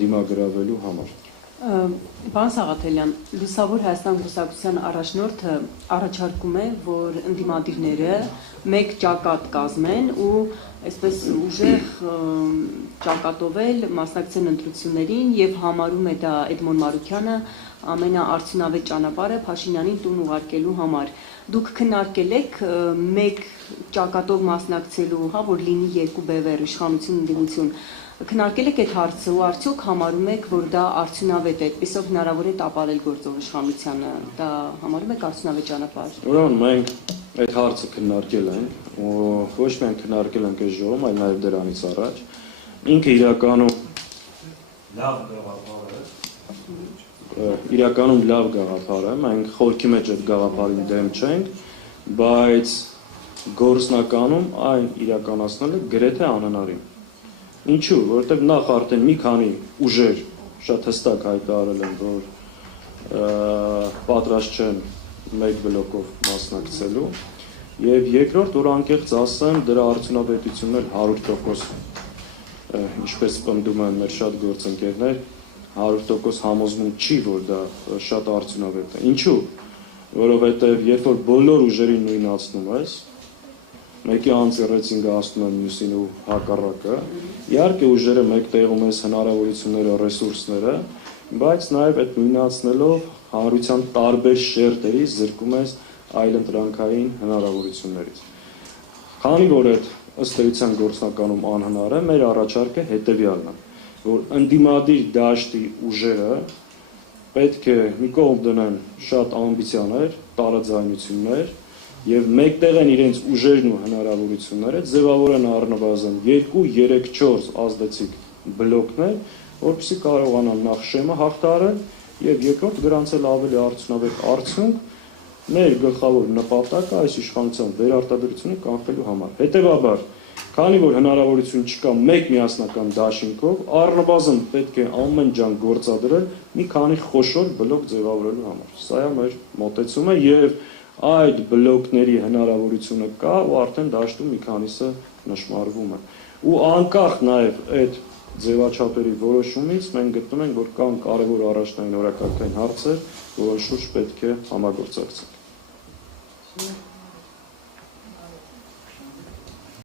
դիմագրավելու համար։ Պարոն Սաղաթելյան, Լուսավոր Հայաստան կուսակցության առաջնորդը առաջարկում է, որ ընդդիմադիրները մեկ ճակատ կազմեն ու այսպես ուժեղ ճակատով էլ մասնակցեն ընտրություններին եւ համարում է դա Էդմոն Մարուքյանը ամենաարդյունավետ ճանապարհը Փաշինյանին տուն ուղարկելու համար։ Դուք քննարկել եք մեկ ճակատով մասնակցելու, որ լինի երկու բևեռ, իշխանություն, ընդդիմություն։ Քննարկել եք այդ հարցը ու արդյոք համարում եք, որ դա արդյունավետ է, այդպեսով հնարավոր է տապալել գործող իշխանությանը, դա համարում եք արդյունավետ ճանապարհ։ Ուրեմն մենք այդ հարցը քննարկել ենք, ոչ միայն քննարկել ենք այս ժողովում, այլ նաև դրանից առաջ։ Ինքը իրականում լավ գաղափար է, մենք խորքի մեջ այդ գաղափարին դեմ չենք, բայց գործնականում այն իրականացնելը գրեթե անհնարին։ Ինչու, որովհետև նախ արդեն մի քանի ուժեր շատ հստակ հայտարարել են, որ պատրաստ չեն մեկ բլոկով մասնակցելու, եւ երկրորդ, որ անկեղծ ասեմ, դրա արդյունավետությունն էլ 100%, ինչպես պնդում են մեր շատ գործընկերներ, 100% համոզմունք չի, որ դա շատ արդյունավետ է։ Ինչու, որովհետև երբ որ բոլոր ուժերին նույնացնում ես, մեկի անձեռեցին գահստում են մյուսին ու հակառակը, իհարկե ուժերը մեկտեղում ես հնարավորությունները, ռեսուրսները, բայց նաև այդ նույնացնելով հանրության տարբեր շերտերից զրկում ես այլընտրանքային հնարավորություններից։ Քանի որ այդ ըստ էության գործնականում անհնար է, մեր առաջարկը հետևյալն է, որ ընդդիմադիր դաշտի ուժերը պետք է մի կողմ դնեն շատ ամբիցիաներ, տարաձայնություններ եւ մեկտեղ են իրենց ուժերն ու հնարավորությունները ձևավորեն առնվազն 2, 3, 4 ազդեցիկ բլոկներ, որպեսզի կարողանան նախ շեմը հաղթահարել եւ երկրորդ դրանց էլ ավելի արդյունավետ արդյունք մեր գլխավոր նպատակը այս իշխանության վերարտադրությունը կանխելու համար։ Հետևաբար, քանի որ հնարավորություն չկա մեկ միասնական դաշինքով, առնվազն պետք է ամեն ջան գործադրել մի քանի խոշոր բլոկ ձևավորելու համար։ Սա է մեր մոտեցումը եւ այդ բլոկների հնարավորությունը կա ու արդեն դաշտում մի քանիսը նշմարվում է։ Ու անկախ նաև այդ ձևաչափերի որոշումից մենք գտնում ենք, որ կան կարևոր առաջնային օրակարգային հարցեր, որոնց շուրջ պետք է համագործակցել։